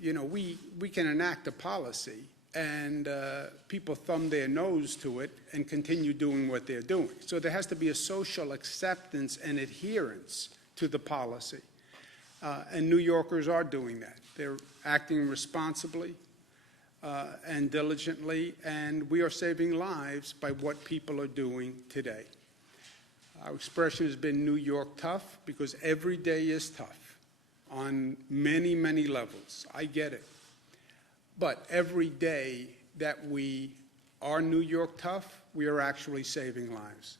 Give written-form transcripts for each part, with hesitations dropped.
we can enact a policy and people thumb their nose to it and continue doing what they're doing. So there has to be a social acceptance and adherence to the policy. And New Yorkers are doing that. They're acting responsibly and diligently, and we are saving lives by what people are doing today. Our expression has been New York tough because every day is tough on many, many levels. I get it. But every day that we are New York tough, we are actually saving lives.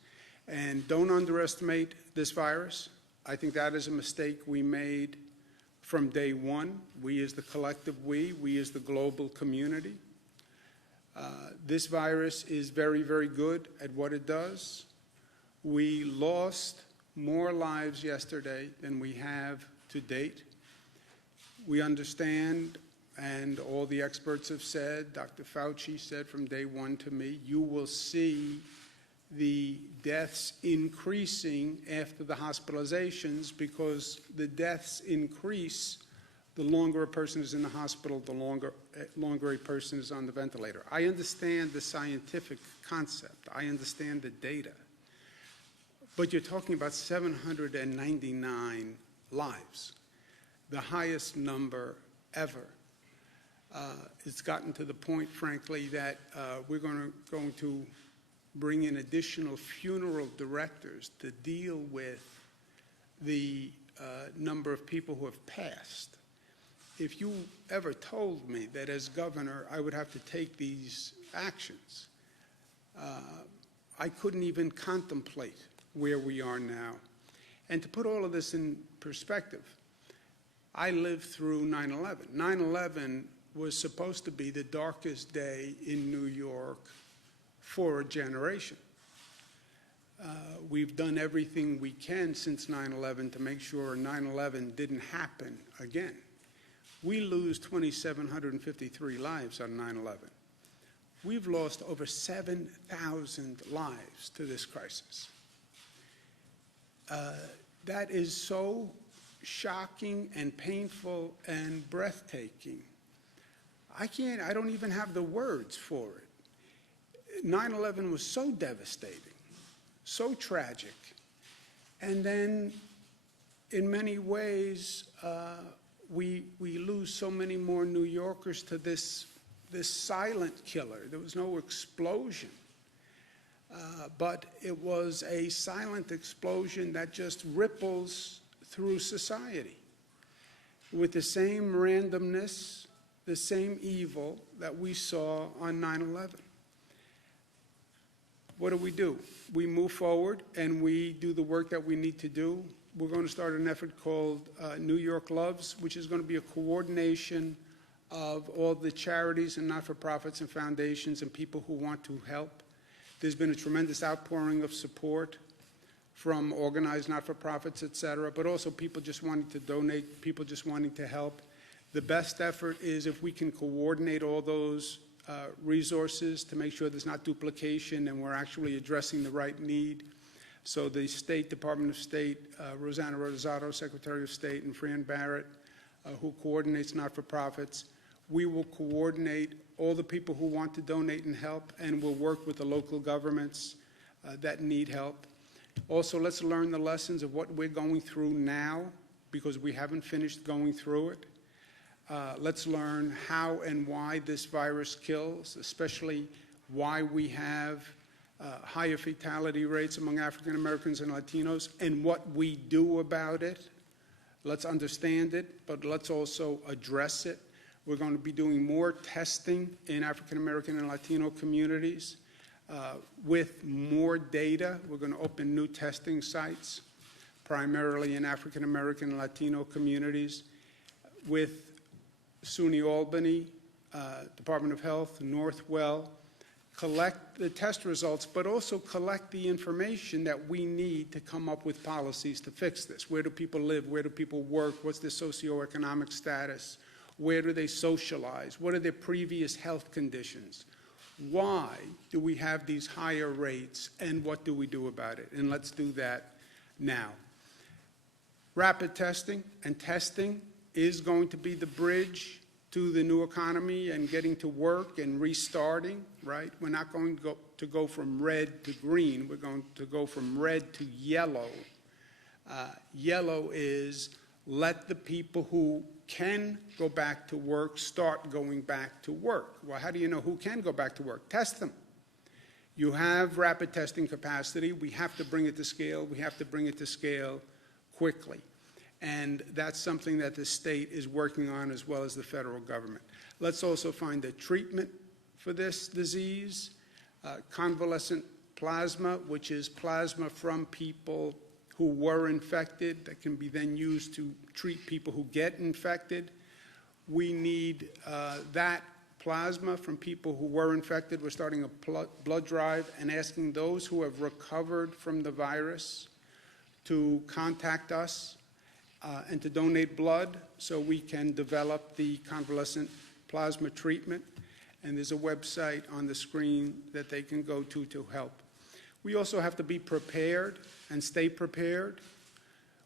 And don't underestimate this virus. I think that is a mistake we made from day one. We as the collective we as the global community. This virus is very, very good at what it does. We lost more lives yesterday than we have to date. We understand, and all the experts have said, Dr. Fauci said from day one to me, you will see the deaths increasing after the hospitalizations because the deaths increase the longer a person is in the hospital, the longer a person is on the ventilator. I understand the scientific concept. I understand the data. But you're talking about 799 lives, the highest number ever. It's gotten to the point, frankly, that we're going to bring in additional funeral directors to deal with the number of people who have passed. If you ever told me that as governor I would have to take these actions, I couldn't even contemplate where we are now. And to put all of this in perspective, I lived through 9/11. 9/11 was supposed to be the darkest day in New York for a generation. We've done everything we can since 9/11 to make sure 9/11 didn't happen again. We lose 2,753 lives on 9/11. We've lost over 7,000 lives to this crisis. That is so shocking and painful and breathtaking. I don't even have the words for it. 9/11 was so devastating, so tragic. And then in many ways, we lose so many more New Yorkers to this silent killer. There was no explosion. But it was a silent explosion that just ripples through society with the same randomness, the same evil that we saw on 9/11. What do? We move forward and we do the work that we need to do. We're going to start an effort called New York Loves, which is going to be a coordination of all the charities and not-for-profits and foundations and people who want to help. There's been a tremendous outpouring of support from organized not-for-profits, et cetera, but also people just wanting to donate, people just wanting to help. The best effort is if we can coordinate all those resources to make sure there's not duplication and we're actually addressing the right need. So the State Department of State, Rosanna Rosato, Secretary of State, and Fran Barrett, who coordinates not-for-profits, we will coordinate all the people who want to donate and help, and we'll work with the local governments that need help. Also, let's learn the lessons of what we're going through now, because we haven't finished going through it. Let's learn how and why this virus kills, especially why we have higher fatality rates among African Americans and Latinos, and what we do about it. Let's understand it, but let's also address it. We're going to be doing more testing in African American and Latino communities with more data. We're going to open new testing sites, primarily in African American and Latino communities, with SUNY Albany, Department of Health, Northwell, collect the test results, but also collect the information that we need to come up with policies to fix this. Where do people live? Where do people work? What's their socioeconomic status? Where do they socialize? What are their previous health conditions? Why do we have these higher rates, and what do we do about it? And let's do that now. Rapid testing and testing is going to be the bridge to the new economy and getting to work and restarting, right? We're not going to go from red to green. We're going to go from red to yellow. Yellow is let the people who can go back to work start going back to work. Well, how do you know who can go back to work? Test them. You have rapid testing capacity. We have to bring it to scale. We have to bring it to scale quickly. And that's something that the state is working on as well as the federal government. Let's also find a treatment for this disease. Convalescent plasma, which is plasma from people who were infected that can be then used to treat people who get infected. We need that plasma from people who were infected. We're starting a blood drive and asking those who have recovered from the virus to contact us and to donate blood so we can develop the convalescent plasma treatment. And there's a website on the screen that they can go to help. We also have to be prepared and stay prepared.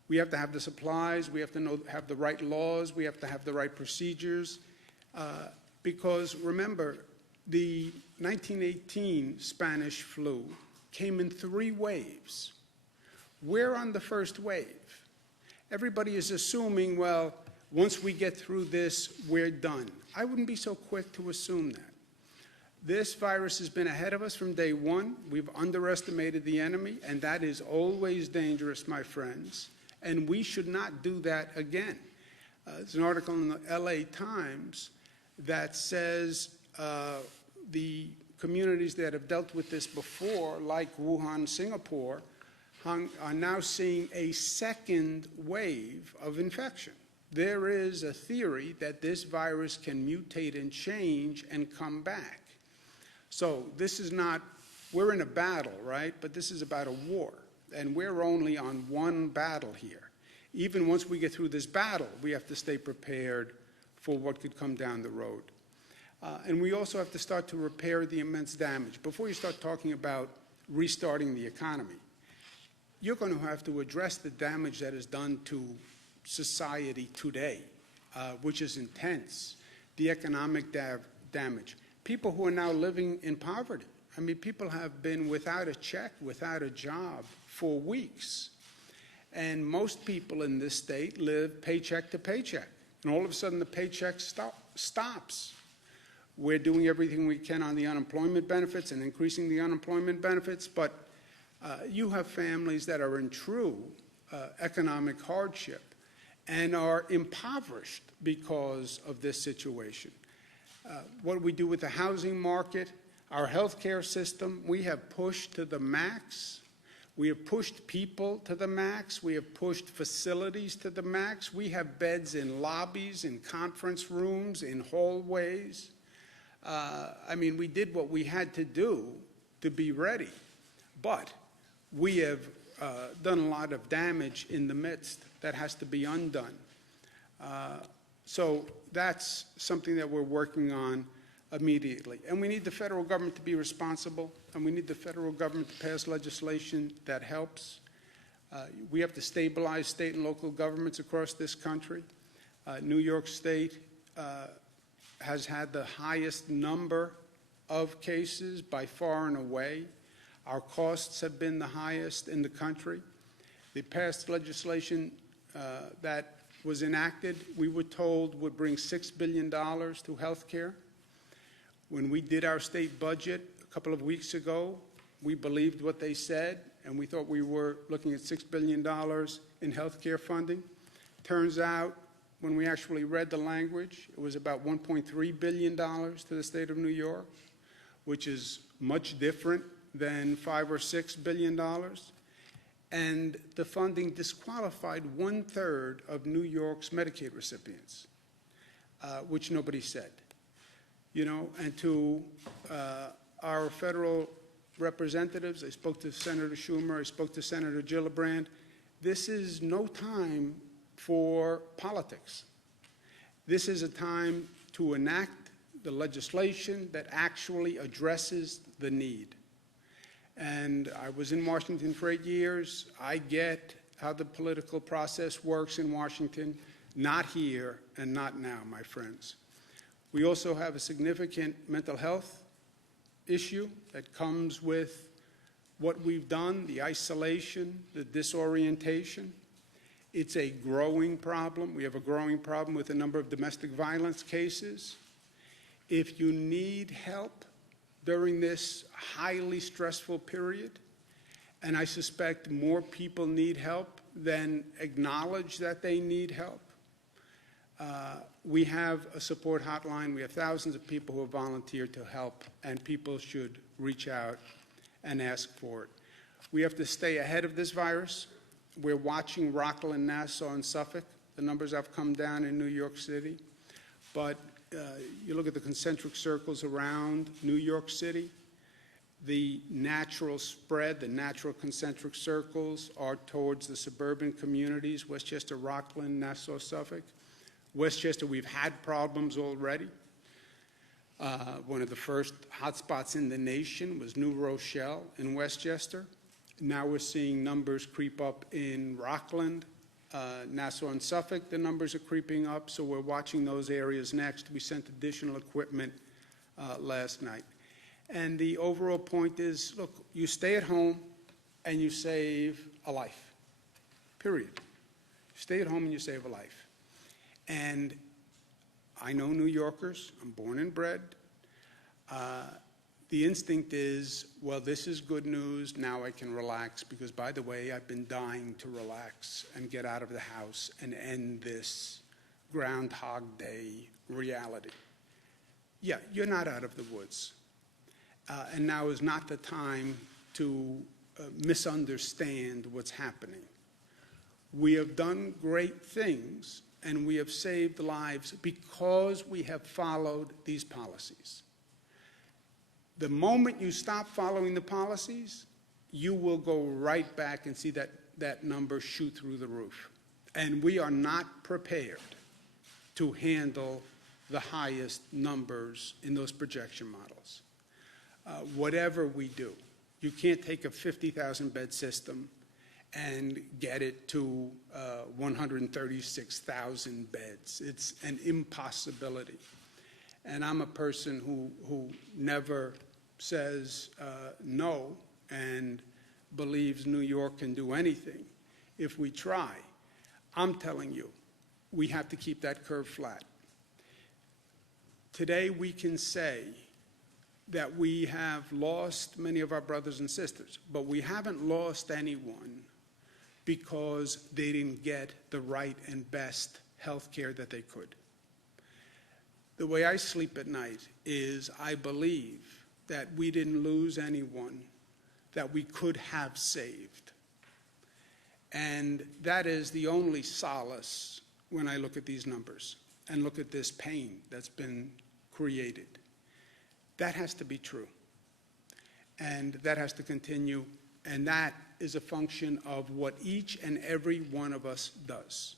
We have to have the supplies. We have to have the right laws. We have to have the right procedures. Because remember, the 1918 Spanish flu came in 3 waves. We're on the first wave. Everybody is assuming, well, once we get through this, we're done. I wouldn't be so quick to assume that. This virus has been ahead of us from day one. We've underestimated the enemy, and that is always dangerous, my friends. And we should not do that again. There's an article in the LA Times that says the communities that have dealt with this before, like Wuhan, Singapore, are now seeing a second wave of infection. There is a theory that this virus can mutate and change and come back. So this is not, we're in a battle, right? But this is about a war, and we're only on one battle here. Even once we get through this battle, we have to stay prepared for what could come down the road. And we also have to start to repair the immense damage. Before you start talking about restarting the economy, you're going to have to address the damage that is done to society today, which is intense, the economic damage. People who are now living in poverty. I mean, people have been without a check, without a job for weeks. And most people in this state live paycheck to paycheck. And all of a sudden, the paycheck stops. We're doing everything we can on the unemployment benefits and increasing the unemployment benefits, but you have families that are in true economic hardship and are impoverished because of this situation. What we do with the housing market, our healthcare system, we have pushed to the max. We have pushed people to the max. We have pushed facilities to the max. We have beds in lobbies, in conference rooms, in hallways. I mean, we did what we had to do to be ready, but we have done a lot of damage in the midst that has to be undone. So that's something that we're working on immediately. And we need the federal government to be responsible, and we need the federal government to pass legislation that helps. We have to stabilize state and local governments across this country. New York State has had the highest number of cases by far and away. Our costs have been the highest in the country. The past legislation that was enacted, we were told would bring $6 billion to health care. When we did our state budget a couple of weeks ago, we believed what they said, and we thought we were looking at $6 billion in health care funding. Turns out, when we actually read the language, it was about $1.3 billion to the state of New York, which is much different than $5 or $6 billion. And the funding disqualified 1/3 of New York's Medicaid recipients, which nobody said. You know, and to our federal representatives, I spoke to Senator Schumer, I spoke to Senator Gillibrand, this is no time for politics. This is a time to enact the legislation that actually addresses the need. And I was in Washington for 8 years. I get how the political process works in Washington, not here and not now, my friends. We also have a significant mental health issue that comes with what we've done, the isolation, the disorientation. It's a growing problem. We have a growing problem with a number of domestic violence cases. If you need help during this highly stressful period, and I suspect more people need help than acknowledge that they need help, we have a support hotline. We have thousands of people who have volunteered to help, and people should reach out and ask for it. We have to stay ahead of this virus. We're watching Rockland, Nassau, and Suffolk. The numbers have come down in New York City. But you look at the concentric circles around New York City, the natural spread, the natural concentric circles are towards the suburban communities, Westchester, Rockland, Nassau, Suffolk. Westchester, we've had problems already. One of the first hotspots in the nation was New Rochelle in Westchester. Now we're seeing numbers creep up in Rockland, Nassau and Suffolk. The numbers are creeping up, so we're watching those areas next. We sent additional equipment last night. And the overall point is, look, you stay at home and you save a life, period. You stay at home and you save a life. And I know New Yorkers. I'm born and bred. The instinct is, well, this is good news. Now I can relax because, by the way, I've been dying to relax and get out of the house and end this Groundhog Day reality. Yeah, you're not out of the woods. And now is not the time to misunderstand what's happening. We have done great things, and we have saved lives because we have followed these policies. The moment you stop following the policies, you will go right back and see that number shoot through the roof. And we are not prepared to handle the highest numbers in those projection models. Whatever we do, you can't take a 50,000-bed system and get it to 136,000 beds. It's an impossibility. And I'm a person who never says no and believes New York can do anything if we try. I'm telling you, we have to keep that curve flat. Today we can say that we have lost many of our brothers and sisters, but we haven't lost anyone because they didn't get the right and best health care that they could. The way I sleep at night is I believe that we didn't lose anyone that we could have saved. And that is the only solace when I look at these numbers and look at this pain that's been created. That has to be true. And that has to continue. And that is a function of what each and every one of us does.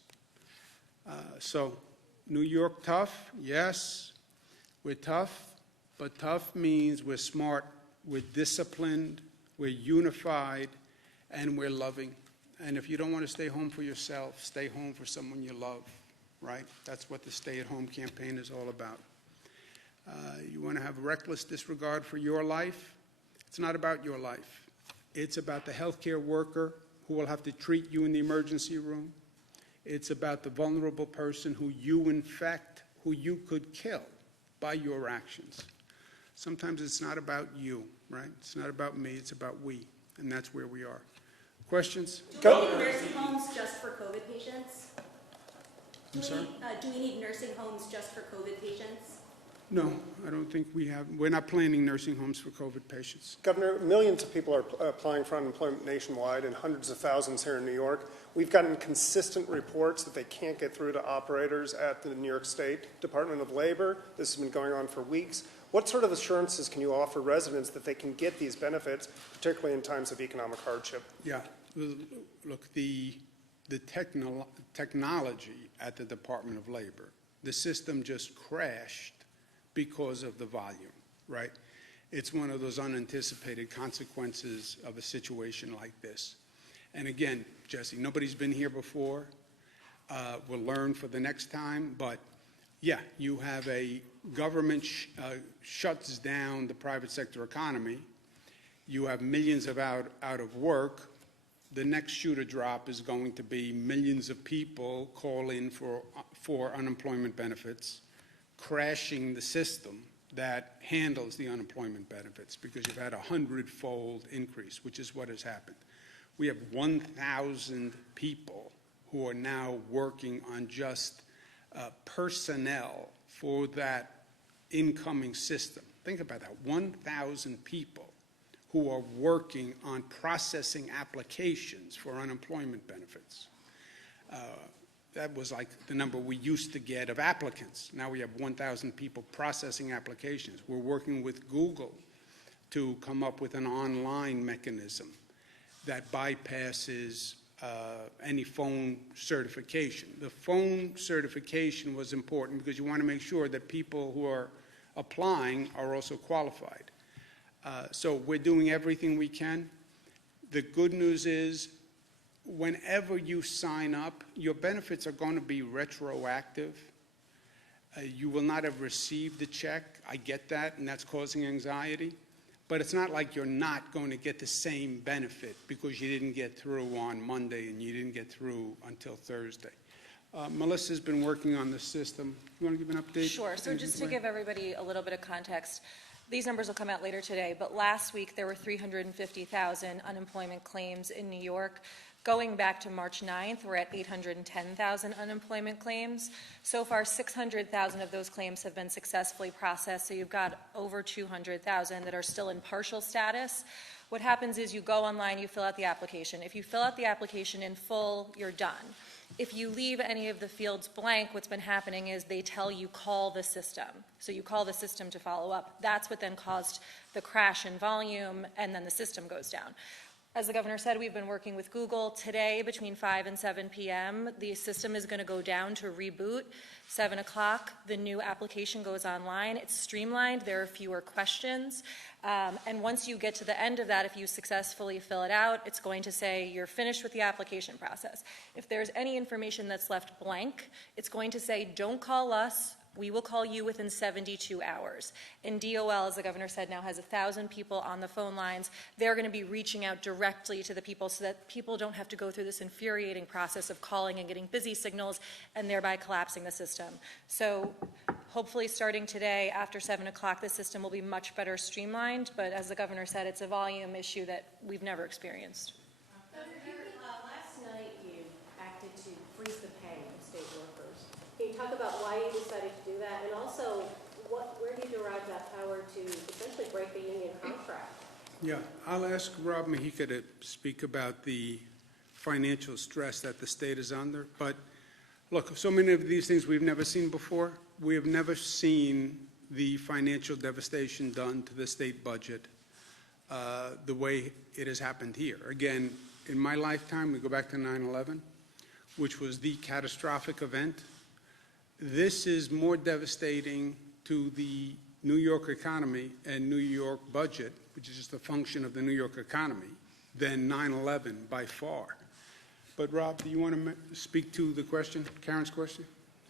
So New York tough, yes, we're tough, but tough means we're smart, we're disciplined, we're unified, and we're loving. And if you don't want to stay home for yourself, stay home for someone you love, right? That's what the stay-at-home campaign is all about. You want to have reckless disregard for your life? It's not about your life. It's about the healthcare worker who will have to treat you in the emergency room. It's about the vulnerable person who you infect, who you could kill by your actions. Sometimes it's not about you, right? It's not about me, it's about we, and that's where we are. Questions? Do we need nursing homes just for COVID patients? I'm sorry? Do we need nursing homes just for COVID patients? No, I don't think we have. We're not planning nursing homes for COVID patients. Governor, millions of people are applying for unemployment nationwide and hundreds of thousands here in New York. We've gotten consistent reports that they can't get through to operators at the New York State Department of Labor. This has been going on for weeks. What sort of assurances can you offer residents that they can get these benefits, particularly in times of economic hardship? Yeah, look, the technology at the Department of Labor, the system just crashed because of the volume, right? It's one of those unanticipated consequences of a situation like this. And again, Jesse, nobody's been here before. We'll learn for the next time, but yeah, you have a government shuts down the private sector economy, you have millions of out of work. The next shoe to drop is going to be millions of people call in for unemployment benefits, crashing the system that handles the unemployment benefits, because you've had a 100-fold increase, which is what has happened. We have 1,000 people who are now working on just personnel for that incoming system. Think about that, 1,000 people who are working on processing applications for unemployment benefits. That was like the number we used to get of applicants. Now we have 1,000 people processing applications. We're working with Google to come up with an online mechanism that bypasses any phone certification. The phone certification was important because you want to make sure that people who are applying are also qualified. So we're doing everything we can. The good news is, whenever you sign up, your benefits are going to be retroactive. You will not have received the check. I get that, and that's causing anxiety. But it's not like you're not going to get the same benefit because you didn't get through on Monday and you didn't get through until Thursday. Melissa's been working on the system. You want to give an update? Sure. So just to give everybody a little bit of context, these numbers will come out later today, but last week there were 350,000 unemployment claims in New York. Going back to March 9th, we're at 810,000 unemployment claims. So far, 600,000 of those claims have been successfully processed, so you've got over 200,000 that are still in partial status. What happens is you go online, you fill out the application. If you fill out the application in full, you're done. If you leave any of the fields blank, what's been happening is they tell you call the system. So you call the system to follow up. That's what then caused the crash in volume, and then the system goes down. As the governor said, we've been working with Google. Today, between 5 and 7 p.m., the system is going to go down to reboot. 7 o'clock, the new application goes online. It's streamlined. There are fewer questions. And once you get to the end of that, if you successfully fill it out, it's going to say you're finished with the application process. If there's any information that's left blank, it's going to say, don't call us. We will call you within 72 hours. And DOL, as the governor said, now has 1,000 people on the phone lines. They're going to be reaching out directly to the people so that people don't have to go through this infuriating process of calling and getting busy signals and thereby collapsing the system. So hopefully starting today after 7 o'clock, the system will be much better streamlined. But as the governor said, it's a volume issue that we've never experienced. Last night you acted to freeze the pay of state workers. Can you talk about why you decided to do that, and also where do you derive that power to essentially break the union contract? Yeah, I'll ask Rob Mahika to speak about the financial stress that the state is under. But look, so many of these things we've never seen before. We have never seen the financial devastation done to the state budget the way it has happened here. Again, in my lifetime, we go back to 9/11, which was the catastrophic event. This is more devastating to the New York economy and New York budget, which is just a function of the New York economy, than 9/11 by far. But Rob, do you want to speak to the question, Karen's question?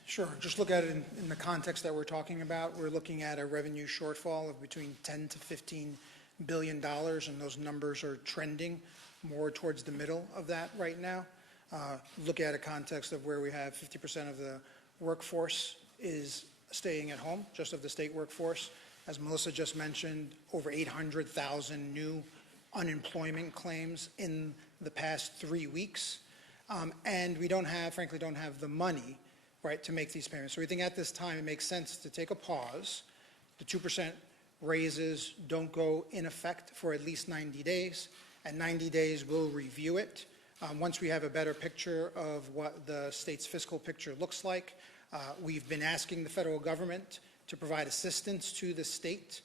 Sure. Just look at it in the context that we're talking about. We're looking at a revenue shortfall of between 10 to 15 billion dollars, and those numbers are trending more towards the middle of that right now. Look at a context of where we have 50% of the workforce is staying at home, just of the state workforce. As Melissa just mentioned, over 800,000 new unemployment claims in the past 3 weeks. And we frankly don't have the money, right, to make these payments. So we think at this time it makes sense to take a pause. The 2% raises don't go in effect for at least 90 days. At 90 days, we'll review it. Once we have a better picture of what the state's fiscal picture looks like, we've been asking the federal government to provide assistance to the state.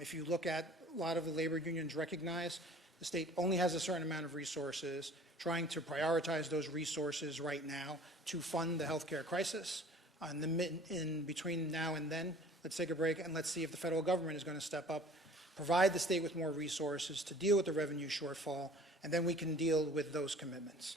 If you look at a lot of the labor unions recognize the state only has a certain amount of resources, trying to prioritize those resources right now to fund the healthcare crisis. In between now and then, let's take a break and let's see if the federal government is going to step up, provide the state with more resources to deal with the revenue shortfall, and then we can deal with those commitments.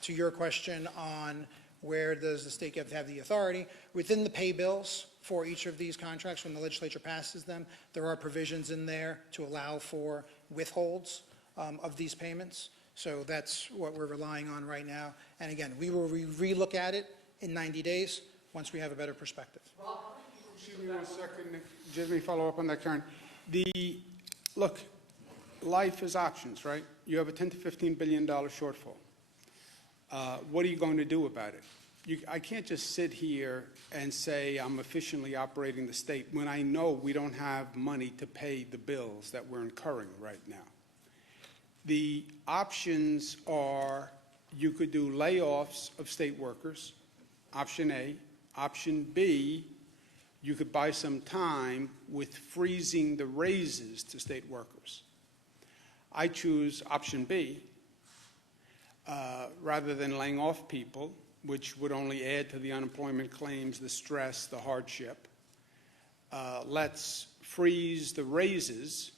To your question on where does the state have the authority, within the pay bills for each of these contracts when the legislature passes them. There are provisions in there to allow for withholds of these payments. So that's what we're relying on right now. And again, we will relook at it in 90 days once we have a better perspective. Excuse me 1 second, Nick. Just let me follow up on that, Karen. Look, life is options, right? You have a $10 to $15 billion shortfall. What are you going to do about it? I can't just sit here and say I'm efficiently operating the state when I know we don't have money to pay the bills that we're incurring right now. The options are you could do layoffs of state workers, option A. Option B, you could buy some time with freezing the raises to state workers. I choose option B rather than laying off people, which would only add to the unemployment claims, the stress, the hardship. Let's freeze the raises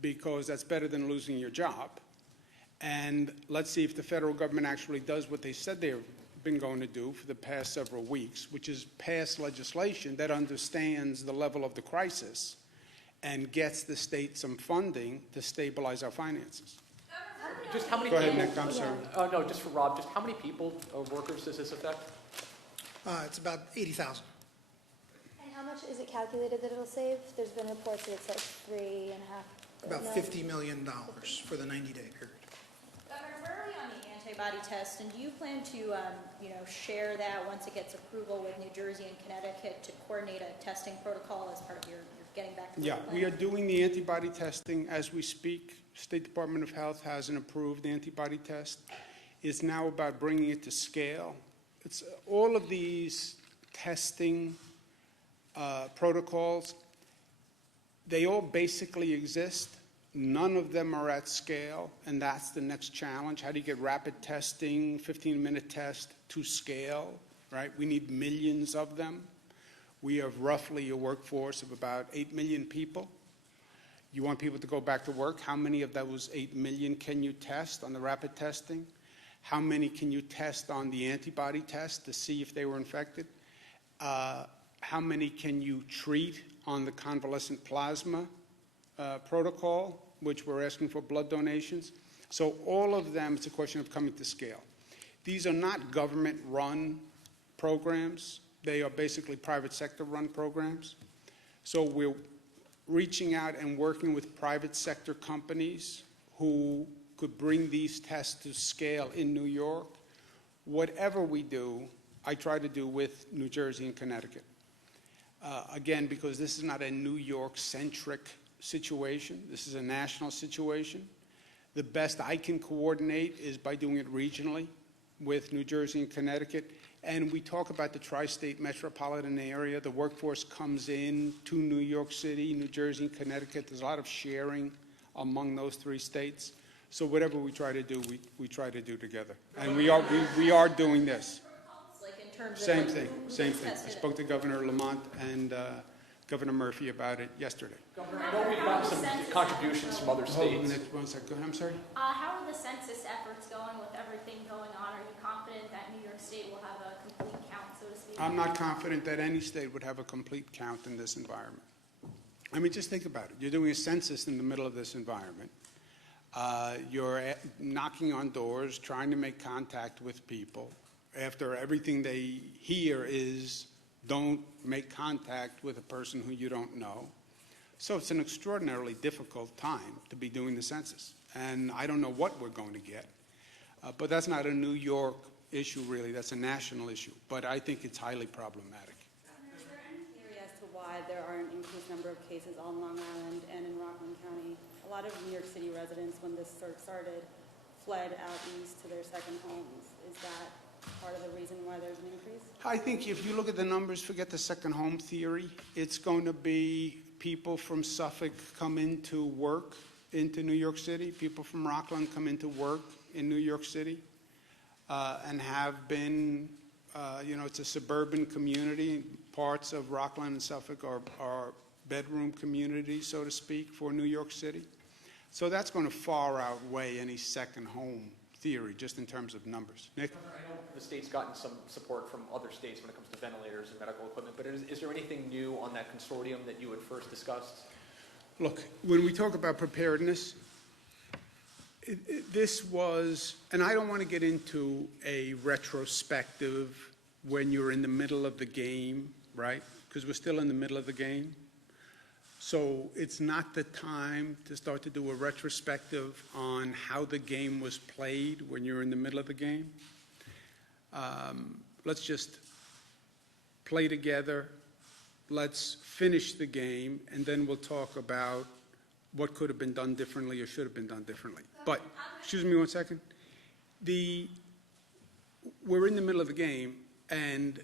because that's better than losing your job. And let's see if the federal government actually does what they said they've been going to do for the past several weeks, which is pass legislation that understands the level of the crisis and gets the state some funding to stabilize our finances. Just how many Go ahead, people? Nick, I'm sorry. No, just for Rob, just how many people or workers does this affect? It's about 80,000. And how much is it calculated that it'll save? There's been reports that it's like $3.5 billion. About $50 million for the 90-day period. Governor, where are we on the antibody test, and do you plan to, share that once it gets approval with New Jersey and Connecticut to coordinate a testing protocol as part of your getting back to work Yeah, plan? we are doing the antibody testing as we speak. State Department of Health has an approved antibody test. It's now about bringing it to scale. It's all of these testing protocols, they all basically exist. None of them are at scale, and that's the next challenge. How do you get rapid testing, 15-minute test to scale, right? We need millions of them. We have roughly a workforce of about 8 million people. You want people to go back to work. How many of those 8 million can you test on the rapid testing? How many can you test on the antibody test to see if they were infected? How many can you treat on the convalescent plasma protocol, which we're asking for blood donations? So all of them, it's a question of coming to scale. These are not government-run programs. They are basically private sector-run programs. So we're reaching out and working with private sector companies who could bring these tests to scale in New York. Whatever we do, I try to do with New Jersey and Connecticut. Again, because this is not a New York-centric situation. This is a national situation. The best I can coordinate is by doing it regionally with New Jersey and Connecticut. And we talk about the tri-state metropolitan area. The workforce comes in to New York City, New Jersey, and Connecticut. There's a lot of sharing among those three states. So whatever we try to do, we try to do together. And we are doing this. Like in terms of Same like, thing, who same gets thing. I tested? spoke to Governor Lamont and Governor Murphy about it yesterday. Governor, I know we've gotten some contributions from other Hold on, states. Nick, 1 second. Go ahead, I'm sorry? How are the census efforts going with everything going on? Are you confident that New York State will have a complete count, so to speak? I'm not confident that any state would have a complete count in this environment. I mean, just think about it. You're doing a census in the middle of this environment. You're knocking on doors, trying to make contact with people. After everything they hear is, don't make contact with a person who you don't know. So it's an extraordinarily difficult time to be doing the census. And I don't know what we're going to get. But that's not a New York issue, really. That's a national issue. But I think it's highly problematic. Is there any theory as to why there are an increased number of cases on Long Island and in Rockland County? A lot of New York City residents, when this surge started, fled out east to their second homes. Is that part of the reason why there's an increase? I think if you look at the numbers, forget the second home theory. It's going to be people from Suffolk come into work into New York City. People from Rockland come into work in New York City and have been, it's a suburban community. Parts of Rockland and Suffolk are bedroom communities, so to speak, for New York City. So that's going to far outweigh any second home theory, just in terms of numbers. Nick? I know the state's gotten some support from other states when it comes to ventilators and medical equipment, but is there anything new on that consortium that you had first discussed? Look, when we talk about preparedness, this was, and I don't want to get into a retrospective when you're in the middle of the game, right? Because we're still in the middle of the game. So it's not the time to start to do a retrospective on how the game was played when you're in the middle of the game. Let's just play together. Let's finish the game, and then we'll talk about what could have been done differently or should have been done differently. But, excuse me one second. We're in the middle of the game, and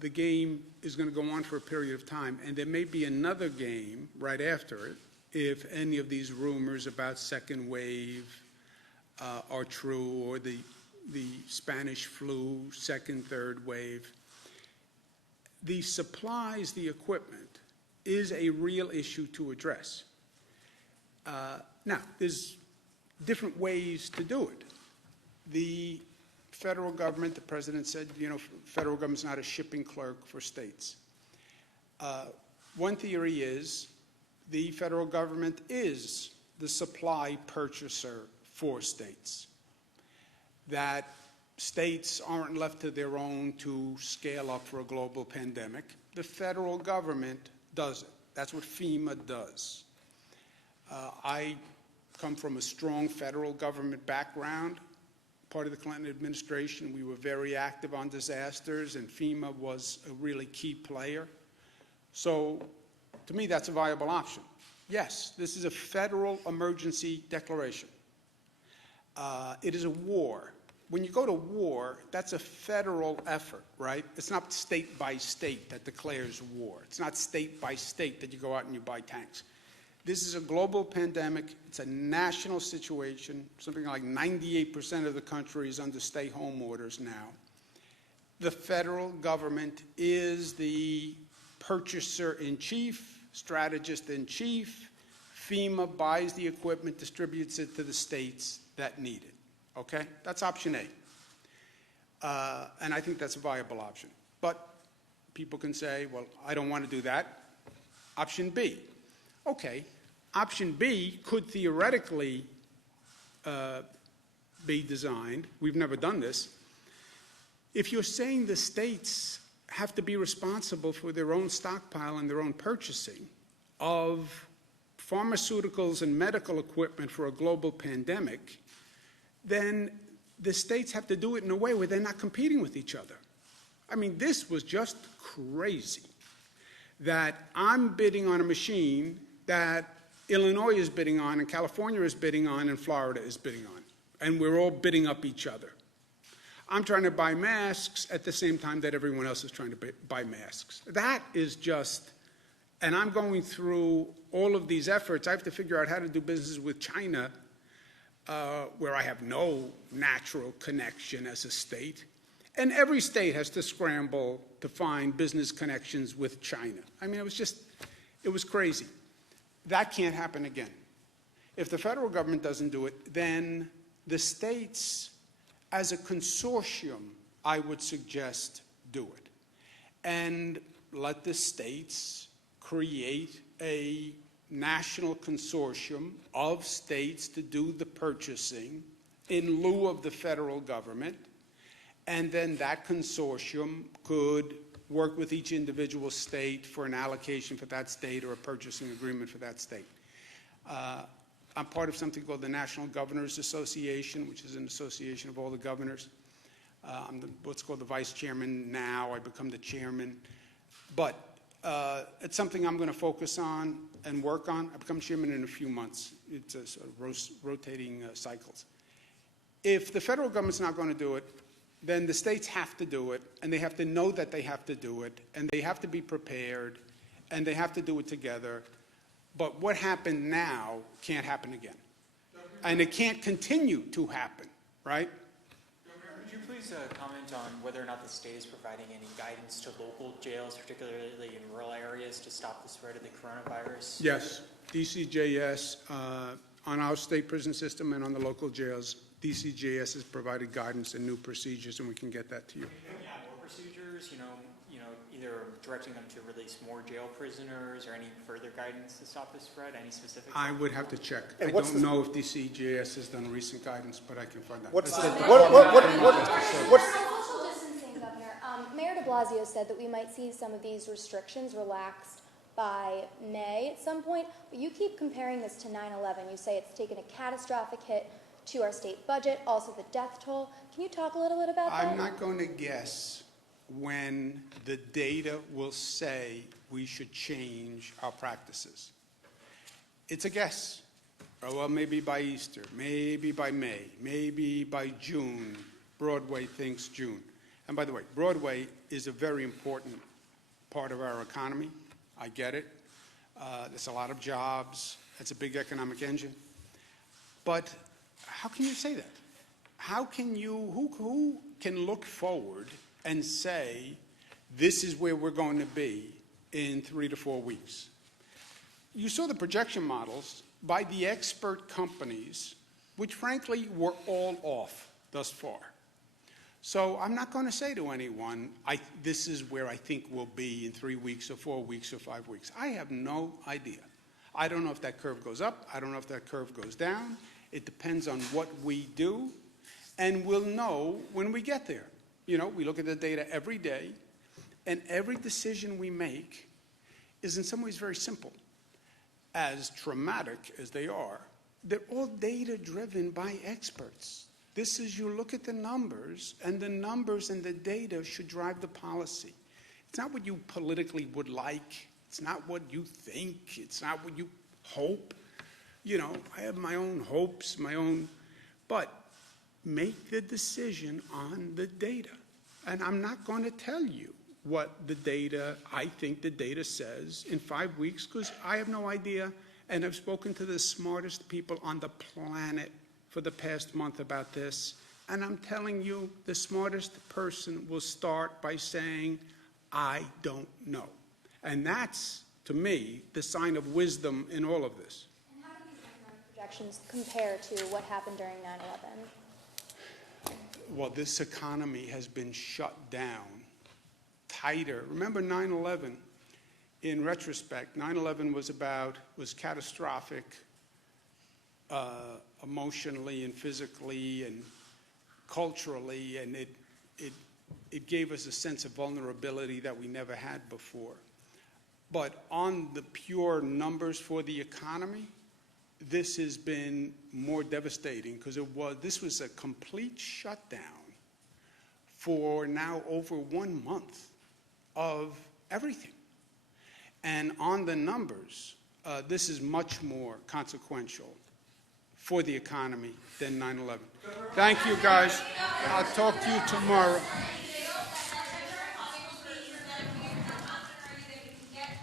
the game is going to go on for a period of time, and there may be another game right after it if any of these rumors about second wave are true, or the Spanish flu, second, third wave. The supplies, the equipment, is a real issue to address. Now, there's different ways to do it. The federal government, the president said, federal government's not a shipping clerk for states. One theory is the federal government is the supply purchaser for states, that states aren't left to their own to scale up for a global pandemic. The federal government does it. That's what FEMA does. I come from a strong federal government background. Part of the Clinton administration, we were very active on disasters, and FEMA was a really key player. So, to me, that's a viable option. Yes, this is a federal emergency declaration. It is a war. When you go to war, that's a federal effort, right? It's not state by state that declares war. It's not state by state that you go out and you buy tanks. This is a global pandemic. It's a national situation. Something like 98% of the country is under stay-home orders now. The federal government is the purchaser-in-chief, strategist-in-chief. FEMA buys the equipment, distributes it to the states that need it. Okay? That's option A. And I think that's a viable option. But people can say, well, I don't want to do that. Option B. Okay. Option B could theoretically be designed. We've never done this. If you're saying the states have to be responsible for their own stockpile and their own purchasing of pharmaceuticals and medical equipment for a global pandemic, then the states have to do it in a way where they're not competing with each other. I mean, this was just crazy that I'm bidding on a machine that Illinois is bidding on, and California is bidding on, and Florida is bidding on. And we're all bidding up each other. I'm trying to buy masks at the same time that everyone else is trying to buy masks. That is just, and I'm going through all of these efforts. I have to figure out how to do business with China, where I have no natural connection as a state. And every state has to scramble to find business connections with China. I mean, it was crazy. That can't happen again. If the federal government doesn't do it, then the states, as a consortium, I would suggest do it. And let the states create a national consortium of states to do the purchasing in lieu of the federal government. And then that consortium could work with each individual state for an allocation for that state or a purchasing agreement for that state. I'm part of something called the National Governors Association, which is an association of all the governors. I'm what's called the vice chairman now. I become the chairman. But it's something I'm going to focus on and work on. I become chairman in a few months. It's a sort of rotating cycles. If the federal government's not going to do it, then the states have to do it, and they have to know that they have to do it, and they have to be prepared, and they have to do it together. But what happened now can't happen again. And it can't continue to happen, right? Would you please comment on whether or not the state is providing any guidance to local jails, particularly in rural areas, to stop the spread of the coronavirus? Yes. DCJS on our state prison system and on the local jails DCJS has provided guidance and new procedures, and we can get that to you. Yeah, more procedures, either directing them to release more jail prisoners or any further guidance to stop the spread, any specific? I would have to check. And I what's don't the- know if DCJS has done recent guidance, but I can find out. What's That's the, it. what's, Social distancing, Governor. Mayor de Blasio said that we might see some of these restrictions relaxed by May at some point, but you keep comparing this to 9/11. You say it's taken a catastrophic hit to our state budget, also the death toll. Can you talk a little bit about that? I'm not going to guess when the data will say we should change our practices. It's a guess. Oh, well, maybe by Easter, maybe by May, maybe by June. Broadway thinks June. And by the way, Broadway is a very important part of our economy. I get it. There's a lot of jobs. It's a big economic engine. But how can you say that? How can you, who can look forward and say, this is where we're going to be in 3 to 4 weeks? You saw the projection models by the expert companies, which frankly were all off thus far. So I'm not going to say to anyone, this is where I think we'll be in 3 weeks or 4 weeks or 5 weeks. I have no idea. I don't know if that curve goes up. I don't know if that curve goes down. It depends on what we do, and we'll know when we get there. You know, we look at the data every day, and every decision we make is in some ways very simple. As traumatic as they are, they're all data-driven by experts. This is, you look at the numbers and the data should drive the policy. It's not what you politically would like. It's not what you think. It's not what you hope. You know, I have my own hopes, but make the decision on the data. And I'm not going to tell you what I think the data says in 5 weeks, because I have no idea, and I've spoken to the smartest people on the planet for the past month about this, and I'm telling you, the smartest person will start by saying, I don't know. And that's, to me, the sign of wisdom in all of this. And how do these economic projections compare to what happened during 9/11? Well, this economy has been shut down tighter. Remember 9/11, in retrospect, 9/11 was catastrophic emotionally and physically and culturally, and it gave us a sense of vulnerability that we never had before. But on the pure numbers for the economy, this has been more devastating because this was a complete shutdown for now over 1 month of everything. And on the numbers, this is much more consequential for the economy than 9/11. Thank you, guys. I'll talk to you tomorrow.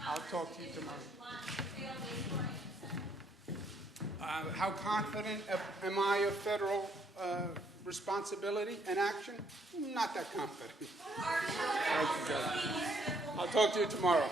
I'll talk to you tomorrow. How confident am I of federal responsibility and action? Not that confident. Thank you, guys. I'll talk to you tomorrow.